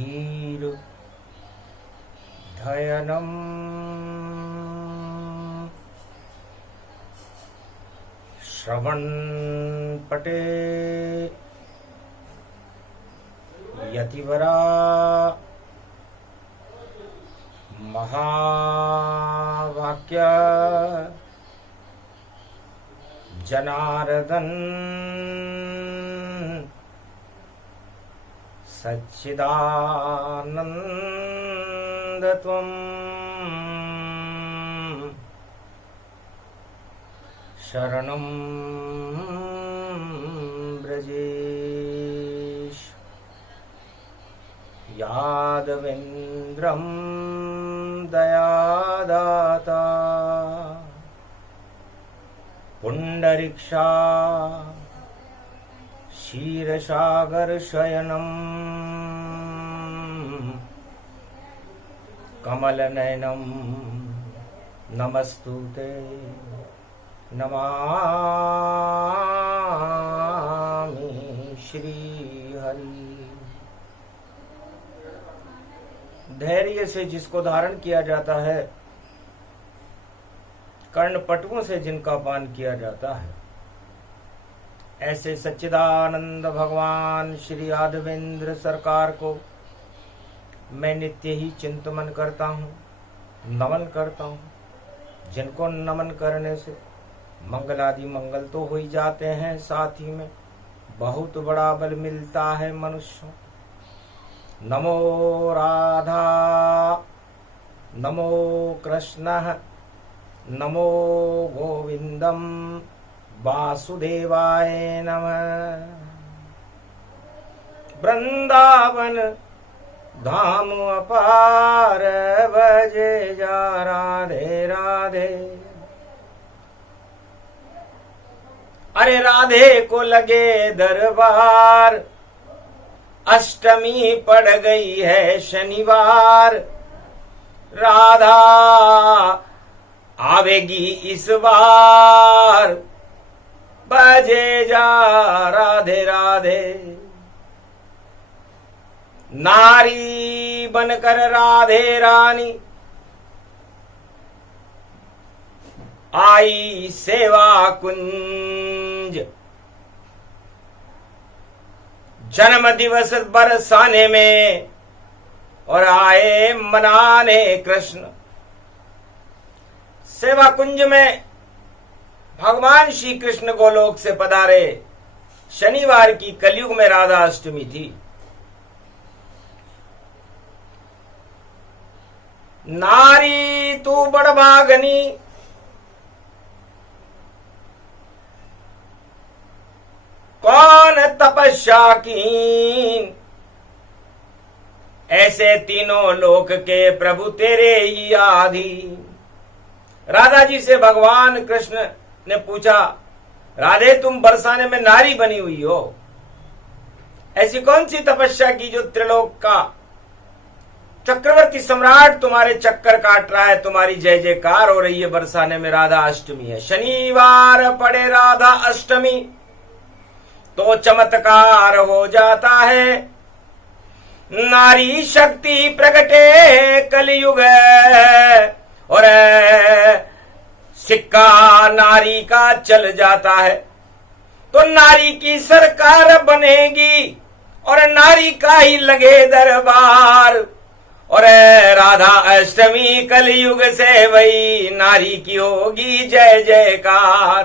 धीर धयनम श्रवण पटे यतिवरा महावाक्य जनार्दन सच्चिदानंद त्वं शरणं ब्रजेश यादवेन्द्रं दयादाता पुंडरीक्षा क्षीरसागर शयनम कमलनयनम नमस्तुते नमामि श्रीहरि। धैर्य से जिसको धारण किया जाता है, कर्णपटुओं से जिनका पान किया जाता है, ऐसे सच्चिदानंद भगवान श्री यादवेंद्र सरकार को मैं नित्य ही चिंतन करता हूँ, नमन करता हूँ। जिनको नमन करने से मंगलादि मंगल तो हो ही जाते हैं, साथ ही में बहुत बड़ा बल मिलता है मनुष्य। नमो राधा, नमो कृष्ण, नमो गोविंदम वासुदेवाय नमः। वृंदावन धाम अपार बजे जा राधे राधे। अरे राधे को लगे दरबार, अष्टमी पड़ गई है शनिवार। राधा आवेगी इस बार, बजे जा राधे राधे। नारी बनकर राधे रानी आई सेवा कुंज। जन्म दिवस बरसाने में और आए मनाने कृष्ण। सेवा कुंज में भगवान श्री कृष्ण गोलोक से पधारे। शनिवार की कलयुग में राधा अष्टमी थी। नारी तू बड़भागनी, कौन तपस्या कीन। ऐसे तीनों लोक के प्रभु तेरे ही आधीन। राधा जी से भगवान कृष्ण ने पूछा, राधे तुम बरसाने में नारी बनी हुई हो, ऐसी कौन सी तपस्या की जो त्रिलोक का चक्रवर्ती सम्राट तुम्हारे चक्कर काट रहा है, तुम्हारी जय जयकार हो रही है बरसाने में। राधा अष्टमी है, शनिवार पड़े राधा अष्टमी तो चमत्कार हो जाता है। नारी शक्ति प्रगटे कलयुग और सिक्का नारी का चल जाता है। तो नारी की सरकार बनेगी और नारी का ही लगे दरबार। और राधा अष्टमी कलयुग से वही नारी की होगी जय जयकार।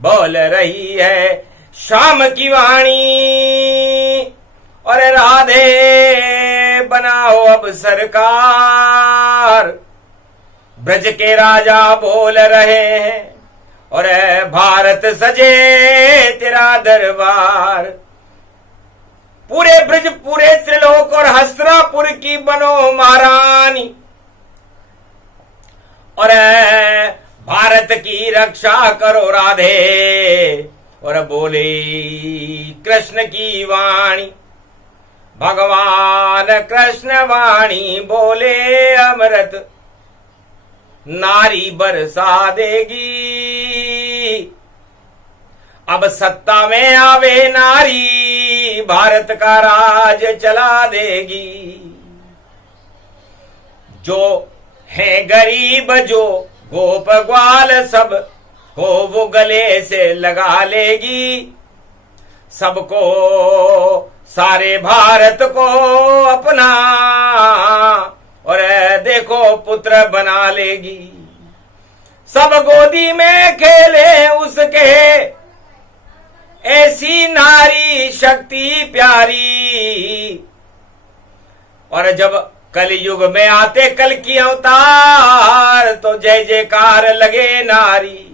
बोल रही है शाम की वाणी और राधे बनाओ अब सरकार। ब्रज के राजा बोल रहे हैं और भारत सजे तेरा दरबार। पूरे ब्रज पूरे त्रिलोक और हस्तिनापुर की बनो महारानी और भारत की रक्षा करो राधे। और बोले कृष्ण की वाणी, भगवान कृष्ण वाणी बोले अमृत नारी बरसा देगी। अब सत्ता में आवे नारी, भारत का राज चला देगी। जो है गरीब जो गोप ग्वाल सब को वो गले से लगा लेगी, सबको सारे भारत को अपना और देखो पुत्र बना लेगी। सब गोदी में खेले उसके, ऐसी नारी शक्ति प्यारी। और जब कलयुग में आते कल की अवतार, तो जय जयकार लगे नारी।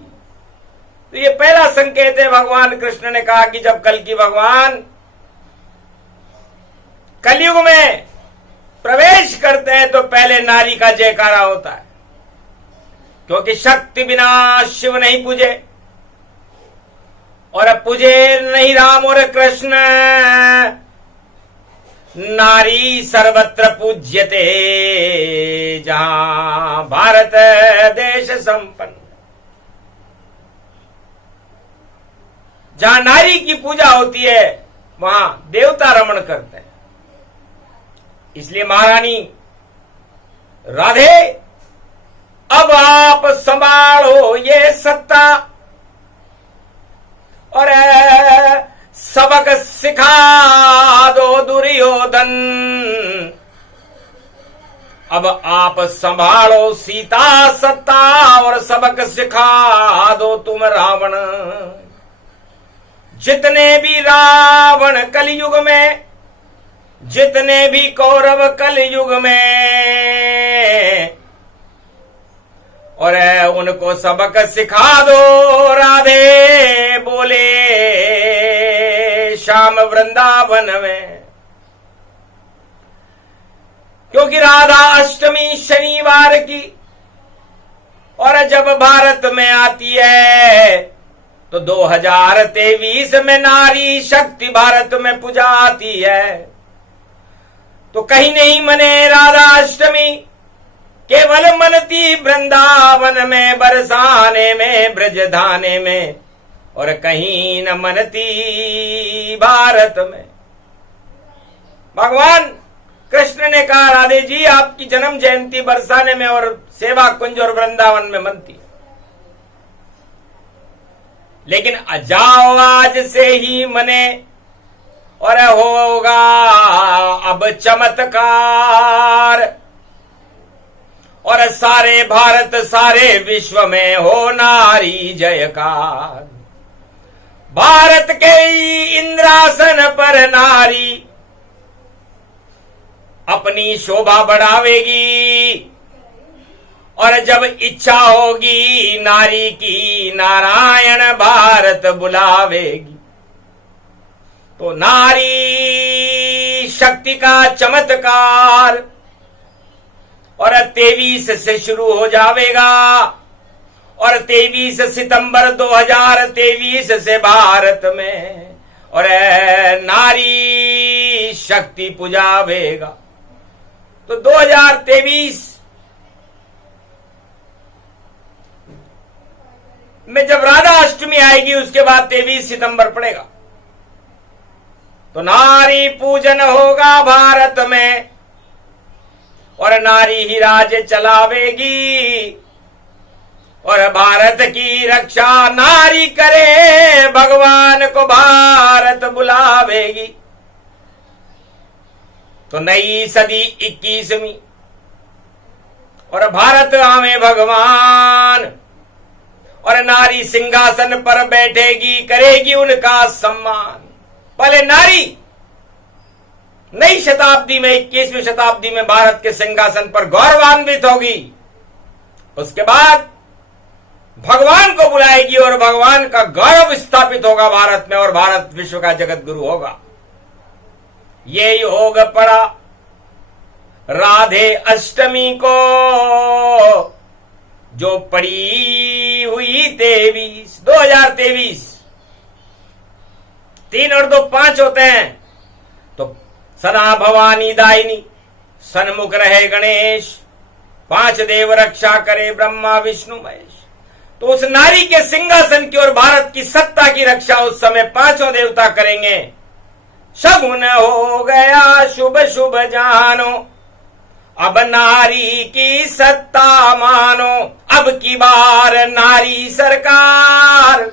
तो ये पहला संकेत है, भगवान कृष्ण ने कहा कि जब कल की भगवान कलयुग में प्रवेश करते हैं तो पहले नारी का जयकारा होता है, क्योंकि शक्ति बिना शिव नहीं पूजे, और पूजे नहीं राम और कृष्ण, नारी सर्वत्र पूज्यते, जहां भारत देश संपन्न, जहां नारी की पूजा होती है वहां देवता रमण करते हैं। इसलिए महारानी राधे, अब आप संभालो ये सत्ता और सबक सिखा दो दुर्योधन। अब आप संभालो सीता सत्ता और सबक सिखा दो तुम रावण। जितने भी रावण कलयुग में, जितने भी कौरव कलयुग में, और उनको सबक सिखा दो राधे बोले श्याम वृंदावन में। क्योंकि राधा अष्टमी शनिवार की, और जब भारत में आती है तो 2023 में नारी शक्ति भारत में पूजा आती है। तो कहीं नहीं मने राधा अष्टमी, केवल मनती वृंदावन में, बरसाने में, ब्रजधाने में, और कहीं न मनती भारत में। भगवान कृष्ण ने कहा राधे जी आपकी जन्म जयंती बरसाने में और सेवा कुंज और वृंदावन में मनती, लेकिन जाओ आज से ही मने, और होगा अब चमत्कार, और सारे भारत सारे विश्व में हो नारी जयकार। भारत के इंद्रासन पर नारी अपनी शोभा बढ़ावेगी, और जब इच्छा होगी नारी की नारायण भारत बुलावेगी। तो नारी शक्ति का चमत्कार और 23 से शुरू हो जाएगा, और 23 सितंबर 2023 से भारत में और नारी शक्ति पुजावेगा। तो 2023 में जब राधा अष्टमी आएगी उसके बाद 23 सितंबर पड़ेगा, तो नारी पूजन होगा भारत में, और नारी ही राज चलावेगी, और भारत की रक्षा नारी करे, भगवान को भारत बुलावेगी। तो नई सदी 21वीं, और भारत आवे भगवान, और नारी सिंहासन पर बैठेगी, करेगी उनका सम्मान। पहले नारी नई शताब्दी में 21वीं शताब्दी में भारत के सिंहासन पर गौरवान्वित होगी, उसके बाद भगवान को बुलाएगी और भगवान का गौरव स्थापित होगा भारत में, और भारत विश्व का जगत गुरु होगा। ये योग पड़ा राधे अष्टमी को, जो पड़ी हुई 2023 3 और 2 5 होते हैं। तो सना भवानी दायिनी, सन्मुख रहे गणेश, 5 देव रक्षा करे ब्रह्मा विष्णु महेश। तो उस नारी के सिंहासन की और भारत की सत्ता की रक्षा उस समय 5 देवता करेंगे। शगुन हो गया शुभ शुभ जानो, अब नारी की सत्ता मानो, अब की बार नारी सरकार,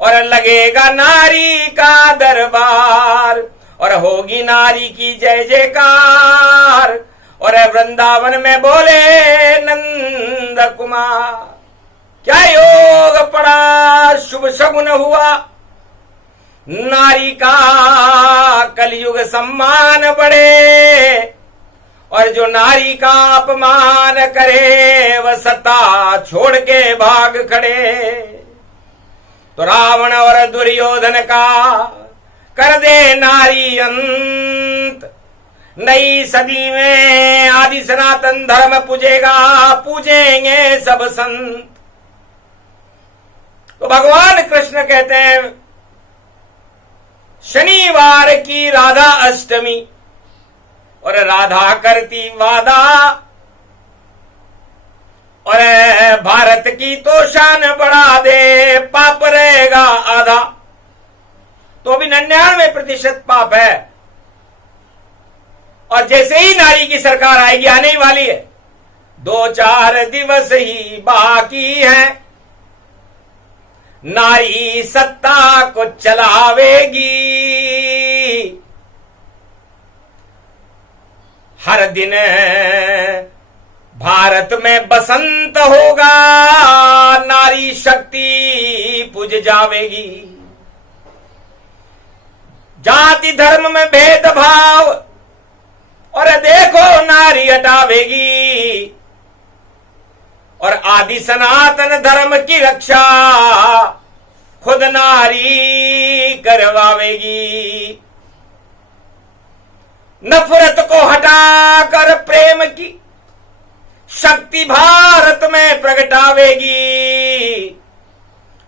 और लगेगा नारी का दरबार, और होगी नारी की जय जयकार। और वृंदावन में बोले नंद कुमार, क्या योग पड़ा, शुभ शगुन हुआ, नारी का कलयुग सम्मान बढ़े, और जो नारी का अपमान करे वह सत्ता छोड़ के भाग खड़े। तो रावण और दुर्योधन का कर दे नारी अंत, नई सदी में आदि सनातन धर्म पूजेगा, पूजेंगे सब संत। तो भगवान कृष्ण कहते हैं शनिवार की राधा अष्टमी, और राधा करती वादा, और भारत की तो शान बढ़ा दे, पाप रहेगा आधा। तो अभी 99% पाप है, और जैसे ही नारी की सरकार आएगी, आने ही वाली है, 2-4 दिवस ही बाकी है, नारी सत्ता को चलावेगी। हर दिन भारत में बसंत होगा, नारी शक्ति पूज जावेगी। जाति धर्म में भेदभाव और देखो नारी हटावेगी, और आदि सनातन धर्म की रक्षा खुद नारी करवावेगी। नफरत को हटाकर प्रेम की शक्ति भारत में प्रगटावेगी।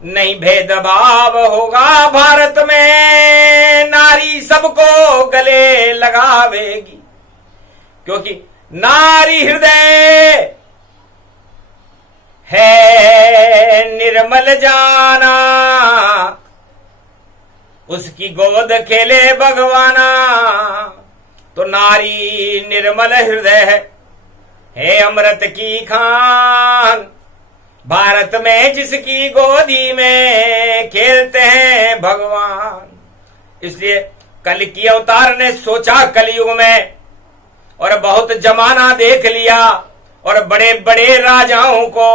नहीं भेदभाव होगा भारत में, नारी सबको गले लगावेगी। क्योंकि नारी हृदय है निर्मल जाना, उसकी गोद खेले भगवाना। तो नारी निर्मल हृदय है अमृत की खान, भारत में जिसकी गोदी में खेलते हैं भगवान। इसलिए कल की अवतार ने सोचा कलयुग में, और बहुत जमाना देख लिया, और बड़े बड़े राजाओं को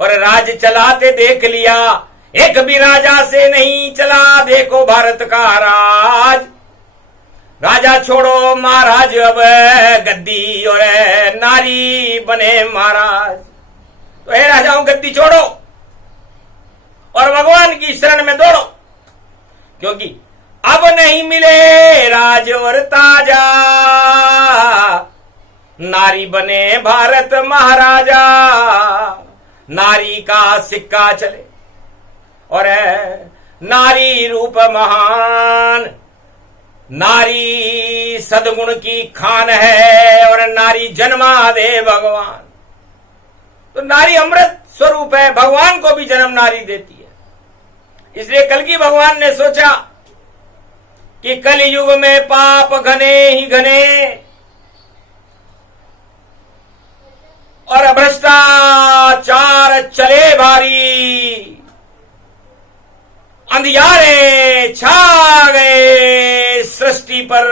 और राज चलाते देख लिया, एक भी राजा से नहीं चला देखो भारत का राज। राजा छोड़ो महाराज अब गद्दी, और नारी बने महाराज। तो हे राजाओं गद्दी छोड़ो और भगवान की शरण में दौड़ो, क्योंकि अब नहीं मिले राज और ताजा, नारी बने भारत महाराजा। नारी का सिक्का चले और नारी रूप महान, नारी सद्गुण की खान है, और नारी जन्मा दे भगवान। तो नारी अमृत स्वरूप है, भगवान को भी जन्म नारी देती है। इसलिए कल की भगवान ने सोचा कि कल युग में पाप घने ही घने, और भ्रष्टाचार चले भारी, अंधियारे छा गए सृष्टि पर।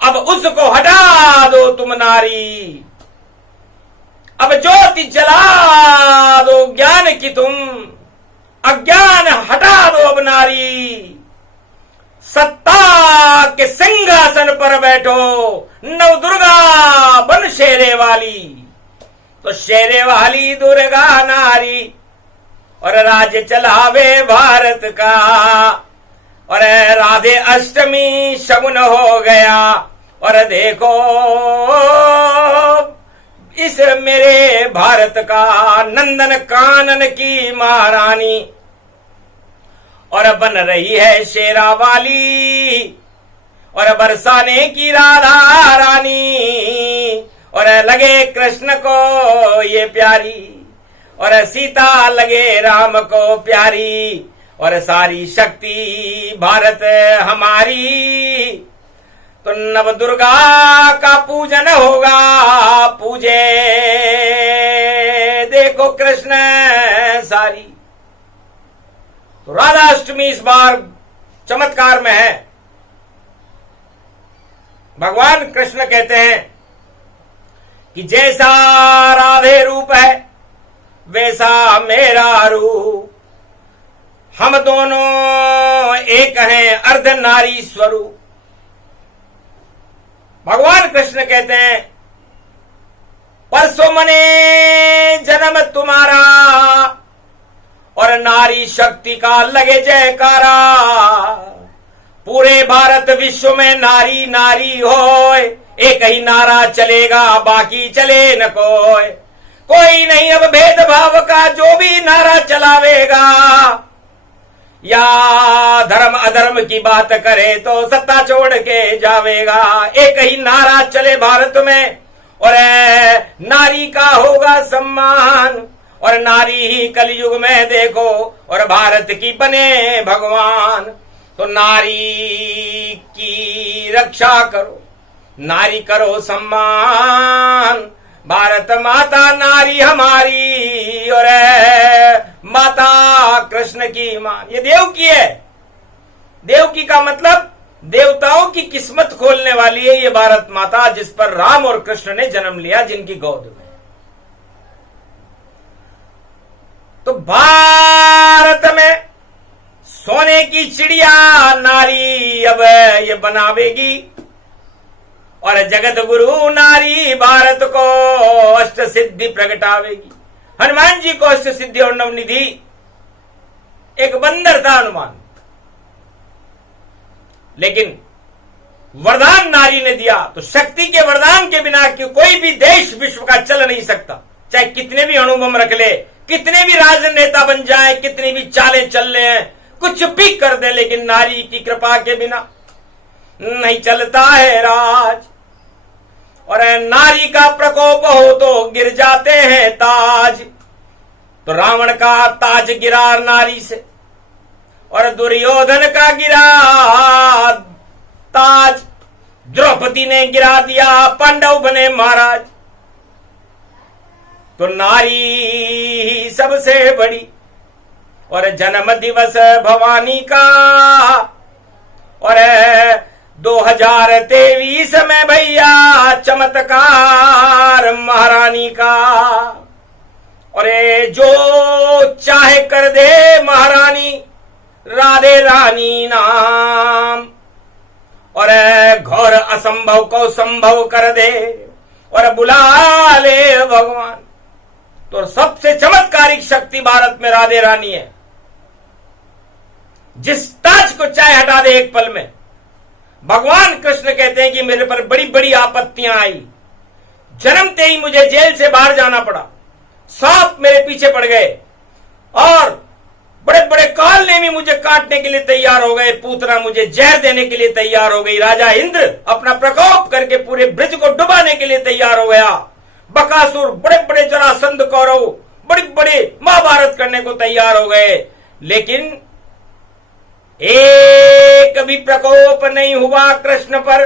अब उसको हटा दो तुम नारी, अब ज्योति जला दो ज्ञान की तुम, अज्ञान हटा दो अब नारी। सत्ता के सिंहासन पर बैठो, नव दुर्गा बन शेरे वाली। तो शेरे वाली दुर्गा नारी, और राज्य चलावे भारत का। और राधे अष्टमी शगुन हो गया, और देखो इस मेरे भारत का नंदन कानन की महारानी, और बन रही है शेरा वाली, और बरसाने की राधा रानी, और लगे कृष्ण को ये प्यारी, और सीता लगे राम को प्यारी, और सारी शक्ति भारत हमारी। तो नव दुर्गा का पूजन होगा, पूजे देखो कृष्ण सारी। तो राधाष्टमी इस बार चमत्कार में है। भगवान कृष्ण कहते हैं कि जैसा राधे रूप है वैसा मेरा रूप, हम दोनों एक हैं अर्ध नारी स्वरूप। भगवान कृष्ण कहते हैं परसों मने जन्म तुम्हारा और नारी शक्ति का लगे जयकारा। पूरे भारत विश्व में नारी नारी होए, एक ही नारा चलेगा बाकी चले न कोई। कोई नहीं अब भेदभाव का जो भी नारा चलावेगा, या धर्म अधर्म की बात करे तो सत्ता छोड़ के जावेगा। एक ही नारा चले भारत में और नारी का होगा सम्मान, और नारी ही कलयुग में देखो और भारत की बने भगवान। तो नारी की रक्षा करो, नारी करो सम्मान, भारत माता नारी हमारी और माता कृष्ण की मान। ये देव की है। देव की का मतलब देवताओं की किस्मत खोलने वाली है ये भारत माता, जिस पर राम और कृष्ण ने जन्म लिया, जिनकी गोद में। तो भारत में सोने की चिड़िया नारी अब ये बनावेगी, और जगत गुरु नारी भारत को अष्ट सिद्धि प्रगटावेगी। हनुमान जी को अष्ट सिद्धि और नवनिधि एक बंदर था हनुमान, लेकिन वरदान नारी ने दिया। तो शक्ति के वरदान के बिना कोई भी देश विश्व का चल नहीं सकता। चाहे कितने भी अणुबम रख ले, कितने भी राजनेता बन जाए, कितनी भी चालें चल ले, कुछ भी कर दे, लेकिन नारी की कृपा के बिना नहीं चलता है राज। और नारी का प्रकोप हो तो गिर जाते हैं ताज। तो रावण का ताज गिरा नारी से, और दुर्योधन का गिरा ताज। द्रौपदी ने गिरा दिया, पांडव बने महाराज। तो नारी ही सबसे बड़ी, और जन्म दिवस भवानी का, और 2023 में भैया चमत्कार महारानी का। और जो चाहे कर दे महारानी, राधे रानी नाम, और घोर असंभव को संभव कर दे और बुला ले भगवान। तो सबसे चमत्कारिक शक्ति भारत में राधे रानी है। जिस ताज को चाहे हटा दे एक पल में। भगवान कृष्ण कहते हैं कि मेरे पर बड़ी बड़ी आपत्तियां आई, जन्मते ही मुझे जेल से बाहर जाना पड़ा, सांप मेरे पीछे पड़ गए, और बड़े बड़े काल ने भी मुझे काटने के लिए तैयार हो गए, पूतना मुझे जहर देने के लिए तैयार हो गई, राजा इंद्र अपना प्रकोप करके पूरे ब्रज को डुबाने के लिए तैयार हो गया, बकासुर, बड़े बड़े जरासंध कौरव बड़े बड़े महाभारत करने को तैयार हो गए, लेकिन एक भी प्रकोप नहीं हुआ कृष्ण पर।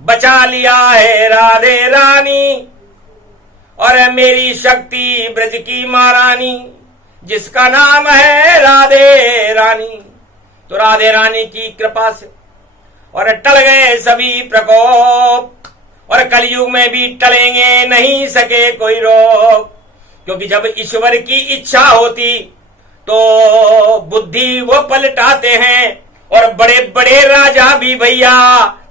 बचा लिया है राधे रानी, और मेरी शक्ति ब्रज की महारानी, जिसका नाम है राधे रानी। तो राधे रानी की कृपा से और टल गए सभी प्रकोप, और कलयुग में भी टलेंगे नहीं सके कोई रोक। क्योंकि जब ईश्वर की इच्छा होती तो बुद्धि वो पलटाते हैं, और बड़े बड़े राजा भी भैया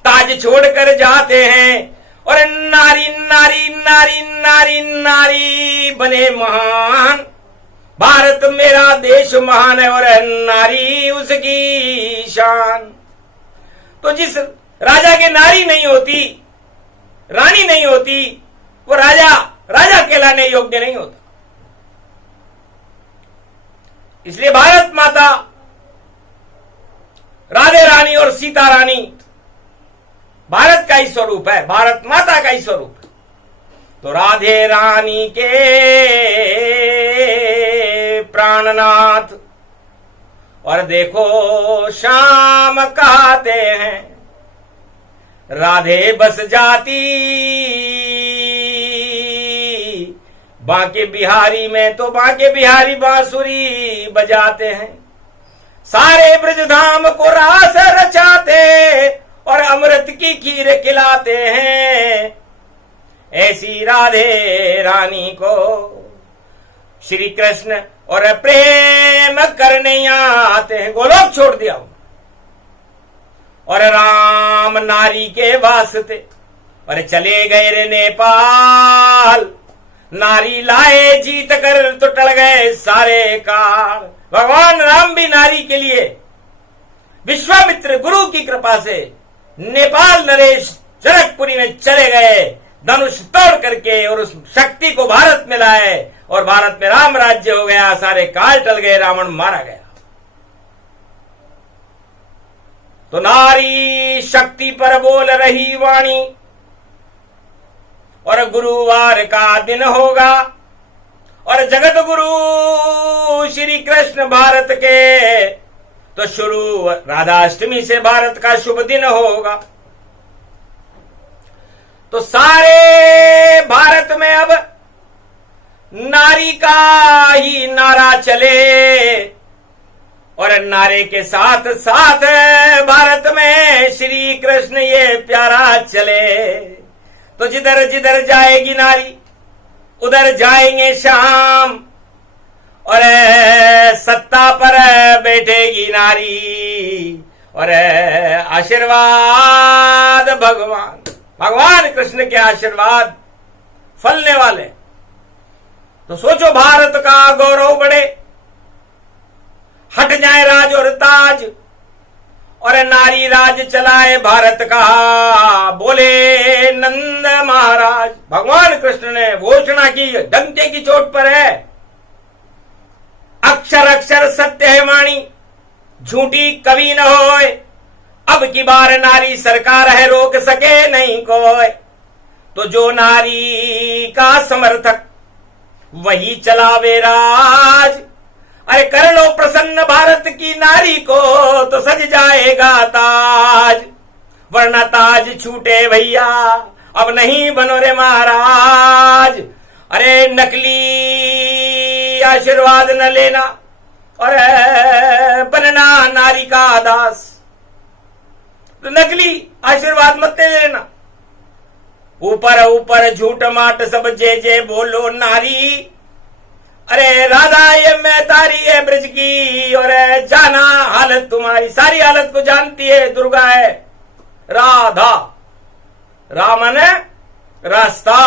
ताज छोड़कर जाते हैं, और नारी नारी नारी नारी नारी बने महान। भारत मेरा देश महान है, और नारी उसकी शान। तो जिस राजा के नारी नहीं होती, रानी नहीं होती, वो राजा राजा कहलाने योग्य नहीं होता। इसलिए भारत माता राधे रानी और सीता रानी भारत का ही स्वरूप है, भारत माता का ही स्वरूप है। तो राधे रानी के प्राणनाथ, और देखो शाम कहते हैं राधे बस जाती बांके बिहारी में, तो बांके बिहारी बांसुरी बजाते हैं। सारे ब्रजधाम को रास रचाते और अमृत की खीर खिलाते हैं। ऐसी राधे रानी को श्री कृष्ण और प्रेम करने आते हैं। गोलोक छोड़ दिया और राम नारी के वास्ते और चले गए रे नेपाल। नारी लाए जीत कर तो टल गए सारे काल। भगवान राम भी नारी के लिए विश्वामित्र गुरु की कृपा से नेपाल नरेश जनकपुरी में चले गए, धनुष तोड़ करके, और उस शक्ति को भारत में लाए और भारत में राम राज्य हो गया। सारे काल टल गए, रावण मारा गया। तो नारी शक्ति पर बोल रही वाणी और गुरुवार का दिन होगा और जगत गुरु श्री कृष्ण भारत के, तो शुरू राधाष्टमी से भारत का शुभ दिन होगा। तो सारे भारत में अब नारी का ही नारा चले और नारे के साथ साथ भारत में श्री कृष्ण ये प्यारा चले। तो जिधर जिधर जाएगी नारी उधर जाएंगे श्याम और सत्ता पर बैठेगी नारी और आशीर्वाद भगवान कृष्ण के आशीर्वाद फलने वाले। तो सोचो भारत का गौरव बढ़े, हट जाए राज और ताज और नारी राज चलाए भारत का। बोले नंद महाराज। भगवान कृष्ण ने घोषणा की, डंके की चोट पर है, अक्षर अक्षर सत्य है वाणी, झूठी कभी न होए। अब की बार नारी सरकार है, रोक सके नहीं कोई। तो जो नारी का समर्थक वही चलावे राज। अरे कर लो प्रसन्न भारत की नारी को, तो सज जाएगा ताज। वरना ताज छूटे भैया, अब नहीं बनो रे महाराज। अरे नकली आशीर्वाद न लेना और बनना नारी का दास। तो नकली आशीर्वाद मत लेना। ऊपर ऊपर झूठ माट सब जे बोलो नारी। अरे राधा ये मैं तारी है ब्रज की और जाना हालत तुम्हारी, सारी हालत को जानती है। दुर्गा है राधा, रामन रास्ता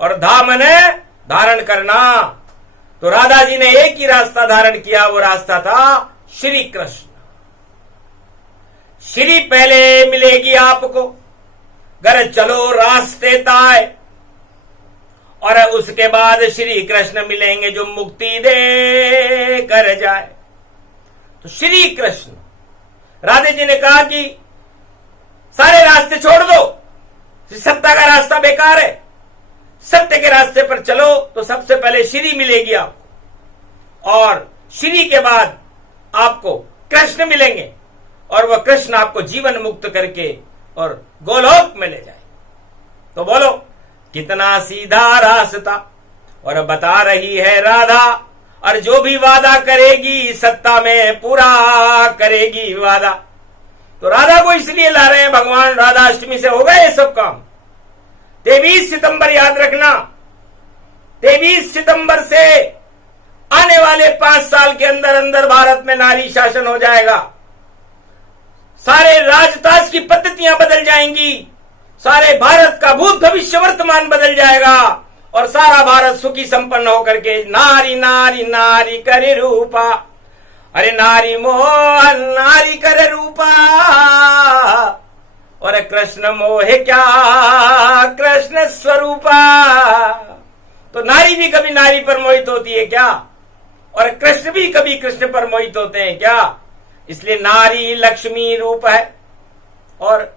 और धामन धारण करना। तो राधा जी ने एक ही रास्ता धारण किया, वो रास्ता था श्री कृष्ण। श्री पहले मिलेगी आपको, घर चलो रास्ते ताए, और उसके बाद श्री कृष्ण मिलेंगे जो मुक्ति दे कर जाए। तो श्री कृष्ण, राधे जी ने कहा कि सारे रास्ते छोड़ दो, सत्ता का रास्ता बेकार है, सत्य के रास्ते पर चलो। तो सबसे पहले श्री मिलेगी आपको और श्री के बाद आपको कृष्ण मिलेंगे और वह कृष्ण आपको जीवन मुक्त करके और गोलोक में ले जाए। तो बोलो कितना सीधा रास्ता और बता रही है राधा। और जो भी वादा करेगी सत्ता में पूरा करेगी वादा। तो राधा को इसलिए ला रहे हैं भगवान, राधाष्टमी से होगा ये सब काम। 23 सितंबर याद रखना, 23 सितंबर से आने वाले 5 साल के अंदर अंदर भारत में नारी शासन हो जाएगा। सारे राजताज की पद्धतियां बदल जाएंगी, सारे भारत का भूत भविष्य वर्तमान बदल जाएगा और सारा भारत सुखी संपन्न होकर के नारी नारी नारी करे रूपा। अरे नारी मोहन नारी करे रूपा और कृष्ण मोहे क्या कृष्ण स्वरूपा। तो नारी भी कभी नारी पर मोहित होती है क्या, और कृष्ण भी कभी कृष्ण पर मोहित होते हैं क्या। इसलिए नारी लक्ष्मी रूप है और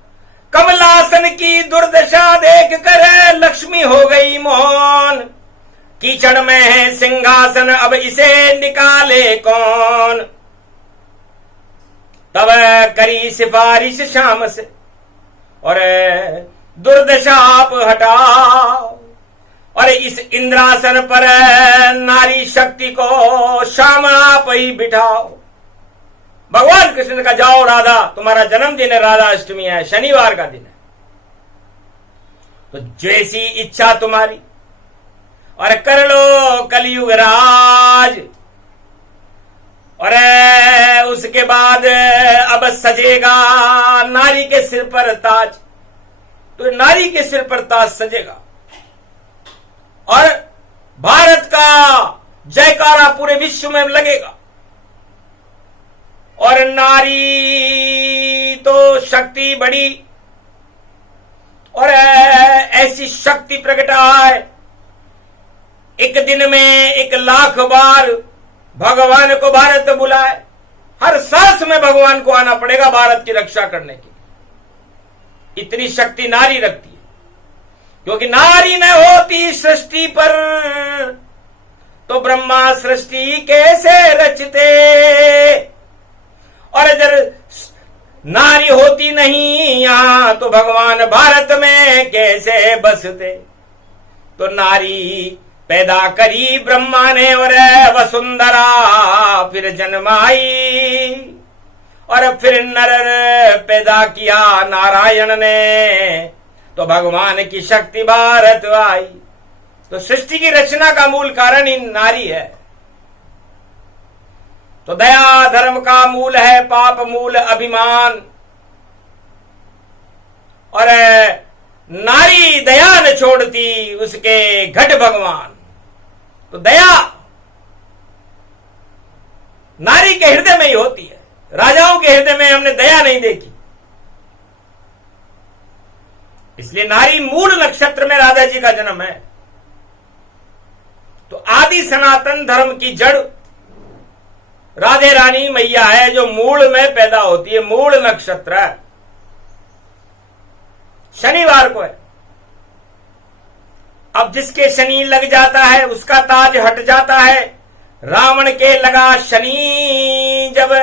कमलासन की दुर्दशा देख कर लक्ष्मी हो गई मोहन। कीचड़ में है सिंहासन अब इसे निकाले कौन। तब करी सिफारिश शाम से और दुर्दशा आप हटाओ और इस इंद्रासन पर नारी शक्ति को शाम आप ही बिठाओ। भगवान कृष्ण का जाओ राधा, तुम्हारा जन्मदिन है, राधा अष्टमी है, शनिवार का दिन है, तो जैसी इच्छा तुम्हारी और कर लो कलयुग राज। और उसके बाद अब सजेगा नारी के सिर पर ताज, तो नारी के सिर पर ताज सजेगा और भारत का जयकारा पूरे विश्व में लगेगा। और नारी तो शक्ति बड़ी और ऐसी शक्ति प्रकट आए, एक दिन में 1,00,000 बार भगवान को भारत बुलाए। हर सांस में भगवान को आना पड़ेगा भारत की रक्षा करने के लिए। इतनी शक्ति नारी रखती है, क्योंकि नारी न होती सृष्टि पर तो ब्रह्मा सृष्टि कैसे रचते, और अगर नारी होती नहीं यहां तो भगवान भारत में कैसे बसते। तो नारी पैदा करी ब्रह्मा ने और वसुंधरा फिर जन्माई, और फिर नर पैदा किया नारायण ने, तो भगवान की शक्ति भारत आई। तो सृष्टि की रचना का मूल कारण ही नारी है। तो दया धर्म का मूल है, पाप मूल अभिमान, और नारी दया न छोड़ती उसके घट भगवान। तो दया नारी के हृदय में ही होती है, राजाओं के हृदय में हमने दया नहीं देखी। इसलिए नारी मूल नक्षत्र में राधा जी का जन्म है। तो आदि सनातन धर्म की जड़ राधे रानी मैया है, जो मूल में पैदा होती है। मूल नक्षत्र है, शनिवार को है। अब जिसके शनि लग जाता है उसका ताज हट जाता है। रावण के लगा शनि जब,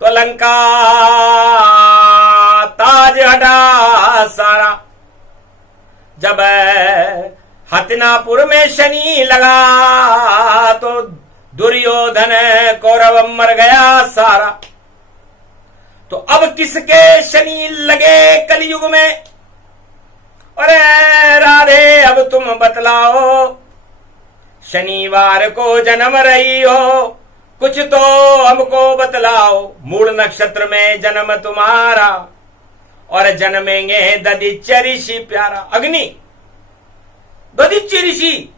तो लंका ताज हटा सारा। जब हतिनापुर में शनि लगा तो दुर्योधन कौरव मर गया सारा। तो अब किसके शनि लगे कलयुग में? अरे राधे अब तुम बतलाओ, शनिवार को जन्म रही हो, कुछ तो हमको बतलाओ। मूल नक्षत्र में जन्म तुम्हारा, और जन्मेंगे दधिच्य ऋषि प्यारा। अग्नि दधिच्य ऋषि,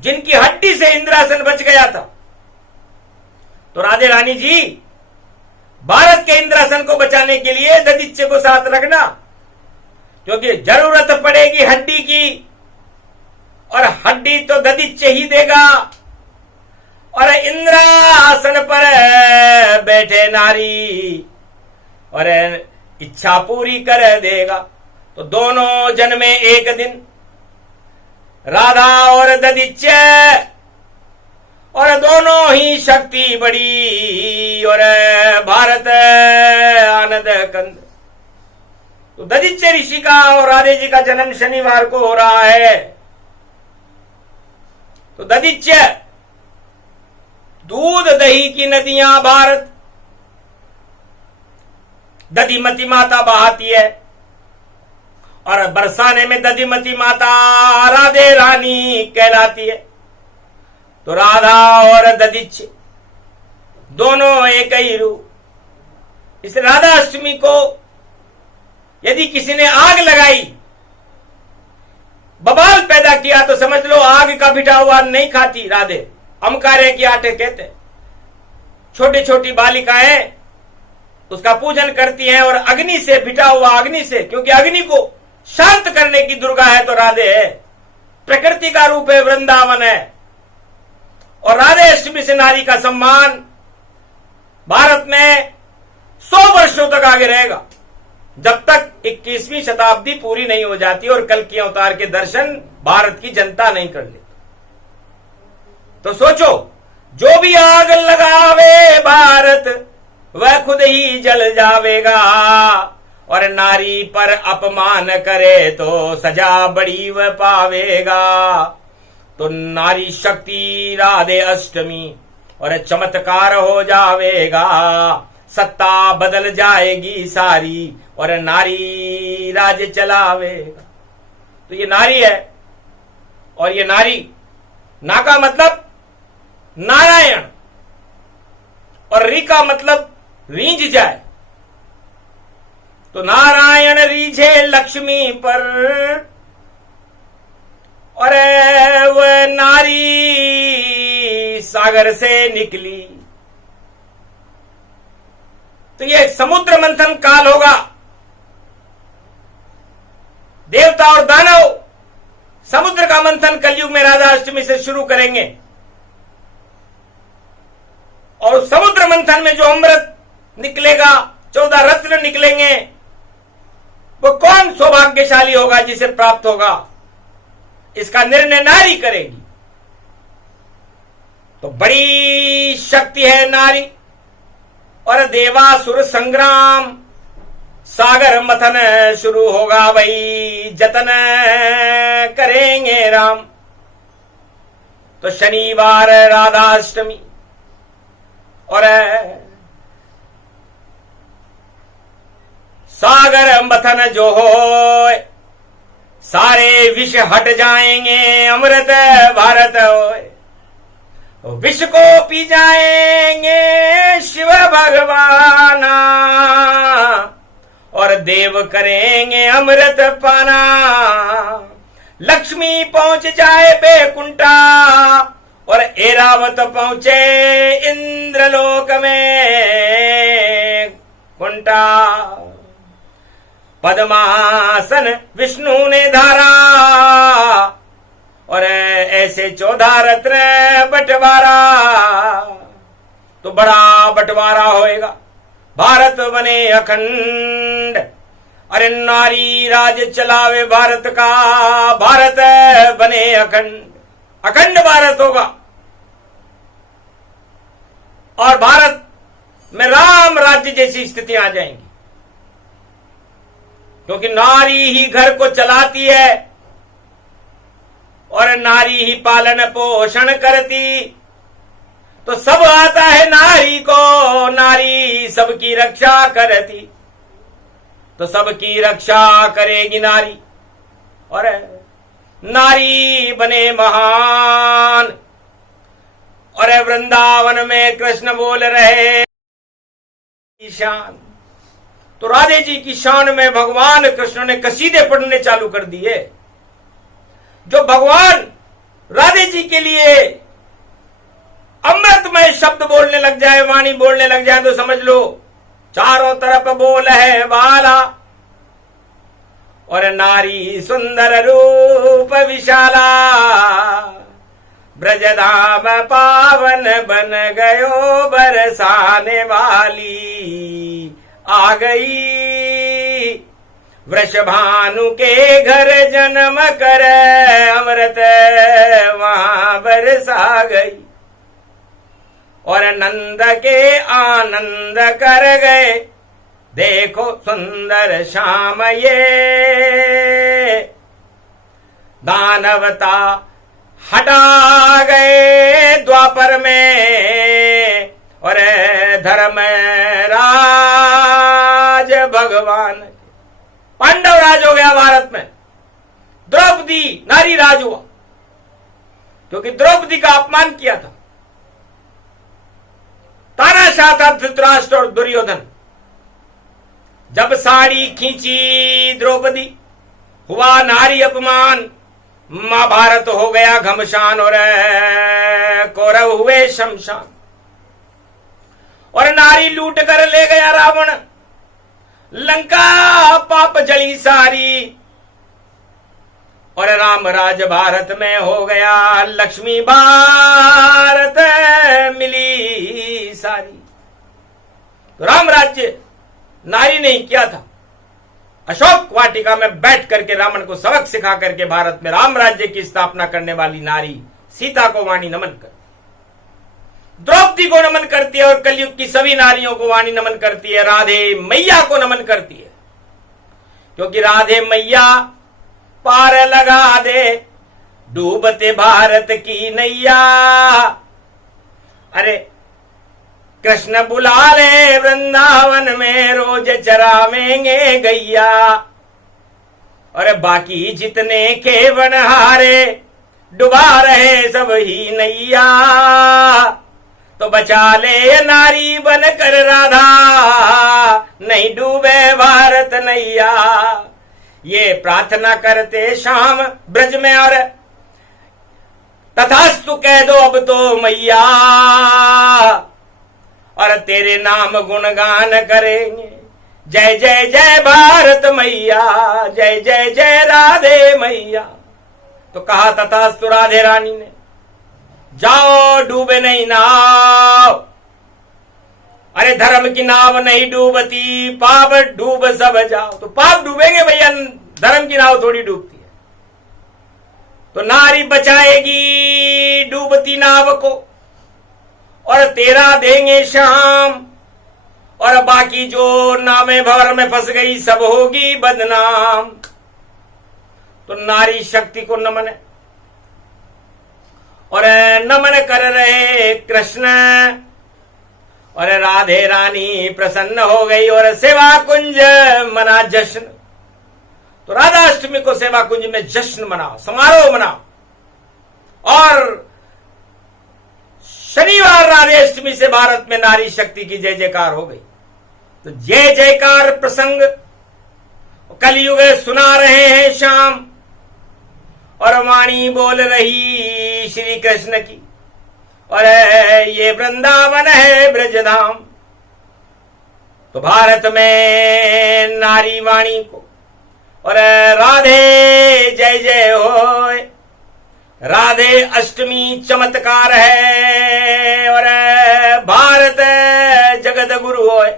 जिनकी हड्डी से इंद्रासन बच गया था। तो राधे रानी जी, भारत के इंद्रासन को बचाने के लिए दधिच्य को साथ रखना, क्योंकि जरूरत पड़ेगी हड्डी की, और हड्डी तो दधिच्य ही देगा। और इंद्रासन पर बैठे नारी और इच्छा पूरी कर देगा। तो दोनों जन्मे एक दिन, राधा और दधिच्य, और दोनों ही शक्ति बड़ी और भारत आनंद कंद। तो दधिच्य ऋषि का और राधे जी का जन्म शनिवार को हो रहा है। तो दधिच्य दूध दही की नदियां भारत, दधिमती माता बहाती है, और बरसाने में दधिमती माता राधे रानी कहलाती है। तो राधा और दधिच्य दोनों एक ही रूप। इस राधा अष्टमी को यदि किसी ने आग लगाई, बवाल पैदा किया, तो समझ लो आग का बिठा हुआ नहीं खाती राधे। अमकारे की आटे कहते, छोटी छोटी बालिकाएं उसका पूजन करती हैं, और अग्नि से बिठा हुआ, अग्नि से, क्योंकि अग्नि को शांत करने की दुर्गा है तो राधे है। प्रकृति का रूप है, वृंदावन है। और राधे अष्टमी से नारी का सम्मान भारत में 100 वर्षों तक आगे रहेगा, जब तक 21वीं शताब्दी पूरी नहीं हो जाती और कल के अवतार के दर्शन भारत की जनता नहीं कर लेती। तो सोचो, जो भी आग लगावे भारत, वह खुद ही जल जावेगा। और नारी पर अपमान करे तो सजा बड़ी वह पावेगा। तो नारी शक्ति राधे अष्टमी और चमत्कार हो जावेगा। सत्ता बदल जाएगी सारी और नारी राज चलावेगा। तो ये नारी है, और ये नारी, ना का मतलब नारायण और री का मतलब रीझ जाए। तो नारायण रीझे लक्ष्मी पर और वह नारी सागर से निकली। तो ये समुद्र मंथन काल होगा। देवता और दानव समुद्र का मंथन कलयुग में राधा अष्टमी से शुरू करेंगे। और समुद्र मंथन में जो अमृत निकलेगा, 14 रत्न निकलेंगे, वो कौन सौभाग्यशाली होगा जिसे प्राप्त होगा, इसका निर्णय नारी करेगी। तो बड़ी शक्ति है नारी। और देवासुर संग्राम, सागर मथन शुरू होगा भाई, जतन करेंगे राम। तो शनिवार राधाष्टमी और सागर मथन जो हो, सारे विष हट जाएंगे, अमृत भारत होए। विष को पी जाएंगे शिव भगवाना और देव करेंगे अमृत पाना। लक्ष्मी पहुंच जाए बेकुंठा और ऐरावत पहुंचे इंद्रलोक में कुंठा। पद्मासन विष्णु ने धारा और ऐसे 14 रत्न बंटवारा। तो बड़ा बंटवारा होएगा, भारत बने अखंड। अरे नारी राज चलावे भारत का, भारत बने अखंड। अखंड भारत होगा और भारत में राम राज्य जैसी स्थिति आ जाएंगी, क्योंकि नारी ही घर को चलाती है और नारी ही पालन पोषण करती। तो सब आता है नारी को, नारी सबकी रक्षा करती। तो सबकी रक्षा करेगी नारी और नारी बने महान। और वृंदावन में कृष्ण बोल रहे शान। तो राधे जी की शान में भगवान कृष्ण ने कसीदे पढ़ने चालू कर दिए। जो भगवान राधे जी के लिए अमृतमय शब्द बोलने लग जाए, वाणी बोलने लग जाए, तो समझ लो चारों तरफ बोल है वाला। और नारी सुंदर रूप विशाला, ब्रजधाम पावन बन गयो बरसाने वाली। आ गई वृषभानु के घर जन्म कर, अमृत वहां बरसा गई। और नंद के आनंद कर गए, देखो सुंदर श्याम ये। दानवता हटा गए द्वापर में और धर्म राज भगवान। पांडव राज हो गया भारत में, द्रौपदी नारी राज हुआ, क्योंकि द्रौपदी का अपमान किया था। तानाशाह था धृतराष्ट्र और दुर्योधन। जब साड़ी खींची द्रौपदी, हुआ नारी अपमान, महाभारत हो गया घमशान और कौरव हुए शमशान। और नारी लूट कर ले गया रावण, लंका पाप जली सारी। और राम राज भारत में हो गया, लक्ष्मी भारत मिली सारी। तो राम राज्य नारी ने ही किया था। अशोक वाटिका में बैठ करके रावण को सबक सिखा करके भारत में राम राज्य की स्थापना करने वाली नारी सीता को वाणी नमन कर, द्रौपदी को नमन करती है और कलयुग की सभी नारियों को वाणी नमन करती है, राधे मैया को नमन करती है। क्योंकि राधे मैया पार लगा दे डूबते भारत की नैया। अरे कृष्ण बुला ले वृंदावन में रोज चरावेंगे गैया। और बाकी जितने के बनहारे डुबा रहे सब ही नैया। तो बचा ले नारी बनकर राधा नहीं डूबे भारत नैया। ये प्रार्थना करते शाम ब्रज में और तथास्तु कह दो अब तो मैया। और तेरे नाम गुणगान करेंगे जय जय जय भारत मैया, जय जय जय राधे मैया। तो कहा तथास्तु राधे रानी ने, जाओ डूबे नहीं नाव। अरे धर्म की नाव नहीं डूबती, पाप डूब सब जाओ। तो पाप डूबेंगे भैया, धर्म की नाव थोड़ी डूबती है। तो नारी बचाएगी डूबती नाव को और तेरा देंगे शाम। और बाकी जो नावे भंवर में फंस गई सब होगी बदनाम। तो नारी शक्ति को नमन है और नमन कर रहे कृष्ण। और राधे रानी प्रसन्न हो गई और सेवा कुंज मना जश्न। तो राधाष्टमी को सेवा कुंज में जश्न मनाओ, समारोह मनाओ। और शनिवार राधेष्टमी से भारत में नारी शक्ति की जय जयकार हो गई। तो जय जयकार प्रसंग कलयुग सुना रहे हैं शाम। और वाणी बोल रही श्री कृष्ण की। और ये वृंदावन है ब्रजधाम। तो भारत में नारी वाणी को और राधे जय जय होए। राधे अष्टमी चमत्कार है और भारत जगत गुरु होए।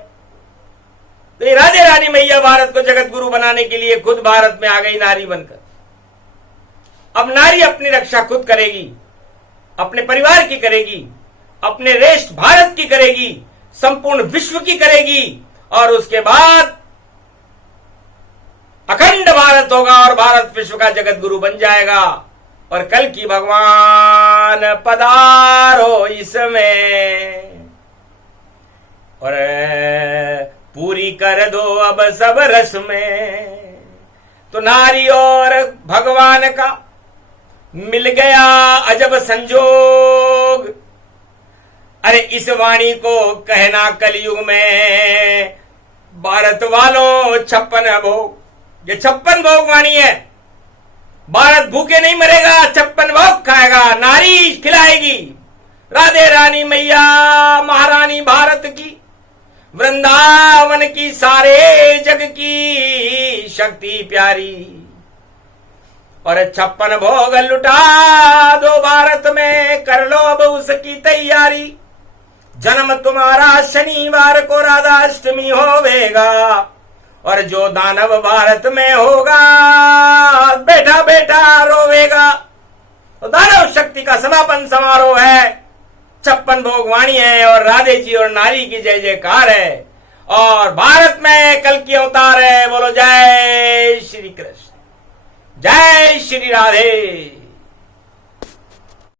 तो ये राधे रानी मैया भारत को जगत गुरु बनाने के लिए खुद भारत में आ गई नारी बनकर। अब नारी अपनी रक्षा खुद करेगी, अपने परिवार की करेगी, अपने रेष्ट भारत की करेगी, संपूर्ण विश्व की करेगी। और उसके बाद अखंड भारत होगा और भारत विश्व का जगत गुरु बन जाएगा। और कल की भगवान पधारो इसमें और पूरी कर दो अब सब रस में। तो नारी और भगवान का मिल गया अजब संजोग। अरे इस वाणी को कहना कलयुग में भारत वालों 56 भोग। ये 56 भोग वाणी है। भारत भूखे नहीं मरेगा, 56 भोग खाएगा, नारी खिलाएगी। राधे रानी मैया महारानी भारत की, वृंदावन की, सारे जग की शक्ति प्यारी। और 56 भोग लुटा दो भारत में, कर लो अब उसकी तैयारी। जन्म तुम्हारा शनिवार को राधाष्टमी होवेगा। और जो दानव भारत में होगा बेटा बेटा रोवेगा। तो दानव शक्ति का समापन समारोह है, 56 भोग वाणी है और राधे जी और नारी की जय जयकार है। और भारत में कल की अवतार है। बोलो जय श्री कृष्ण, जय श्री राधे।